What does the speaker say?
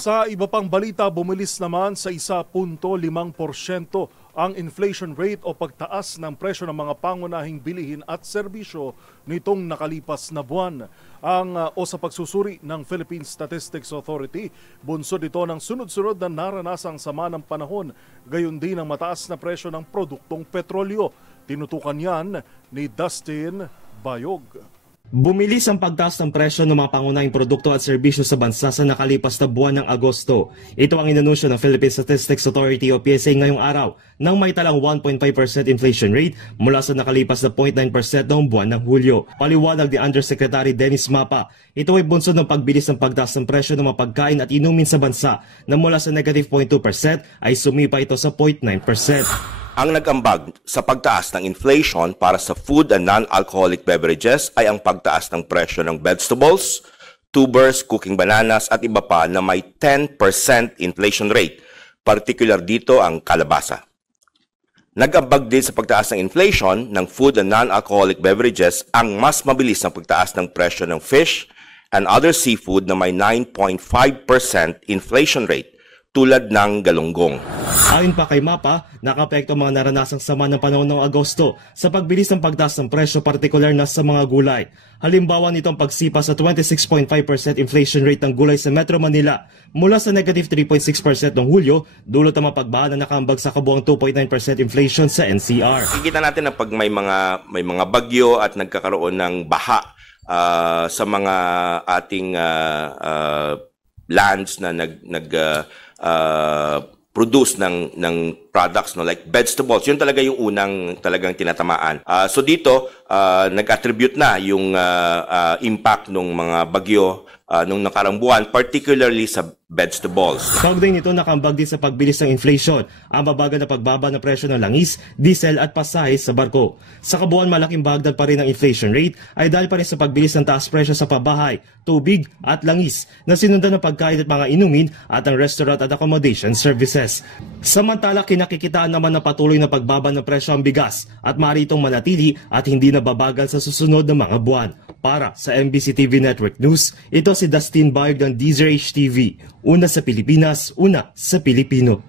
Sa iba pang balita, bumilis naman sa 1.5% ang inflation rate o pagtaas ng presyo ng mga pangunahing bilihin at serbisyo nitong nakalipas na buwan. Sa pagsusuri ng Philippine Statistics Authority, bunsod ito ng sunod-sunod na naranasang sama ng panahon, gayon din ang mataas na presyo ng produktong petrolyo. Tinutukan yan ni Dustin Bayog. Bumilis ang pagtaas ng presyo ng mga pangunahing produkto at serbisyo sa bansa sa nakalipas na buwan ng Agosto. Ito ang inanunsyo ng Philippine Statistics Authority o PSA ngayong araw nang may talang 1.5% inflation rate mula sa nakalipas na 0.9% noong buwan ng Hulyo. Paliwanag ni Undersecretary Dennis Mapa, ito ay bunsod ng pagbilis ng pagtaas ng presyo ng mga pagkain at inumin sa bansa na mula sa negative 0.2% ay sumipa ito sa 0.9%. Ang nag-ambag sa pagtaas ng inflation para sa food and non-alcoholic beverages ay ang pagtaas ng presyo ng vegetables, tubers, cooking bananas at iba pa na may 10% inflation rate, particular dito ang kalabasa. Nag-ambag din sa pagtaas ng inflation ng food and non-alcoholic beverages ang mas mabilis na pagtaas ng presyo ng fish and other seafood na may 9.5% inflation rate, tulad ng galunggong. Ayon pa kay Mapa, nakaapekto ang mga naranasang sama ng panahon ng Agosto sa pagbilis ng pagtaas ng presyo, partikular na sa mga gulay. Halimbawa nitong pagsipa sa 26.5% inflation rate ng gulay sa Metro Manila mula sa negative 3.6% noong Hulyo, dulot ang mapagbaha na nakaambag sa kabuang 2.9% inflation sa NCR. Kikita natin na pag may mga bagyo at nagkakaroon ng baha sa mga ating lands na produce ng products, no, like vegetables, yun talaga yung unang talagang tinatamaan. So dito nag-attribute na yung impact ng mga bagyo nung nakarang buwan, particularly sa vegetables. Kaugnay nito, nakambag din sa pagbilis ng inflation ang mabagal na pagbaba ng presyo ng langis, diesel at pasahe sa barko. Sa kabuuan, malaking bahagdan pa rin ng inflation rate ay dahil pa rin sa pagbilis ng taas presyo sa pabahay, tubig at langis na sinundan ng pagkain at mga inumin at ang restaurant at accommodation services. Samantala, kinakikitaan naman na patuloy na pagbaba ng presyo ang bigas at maaari itong manatili at hindi nababagal sa susunod na mga buwan. Para sa MBC TV Network News, ito si Dustin Bayog ng DZRH TV. Una sa Pilipinas, una sa Pilipino.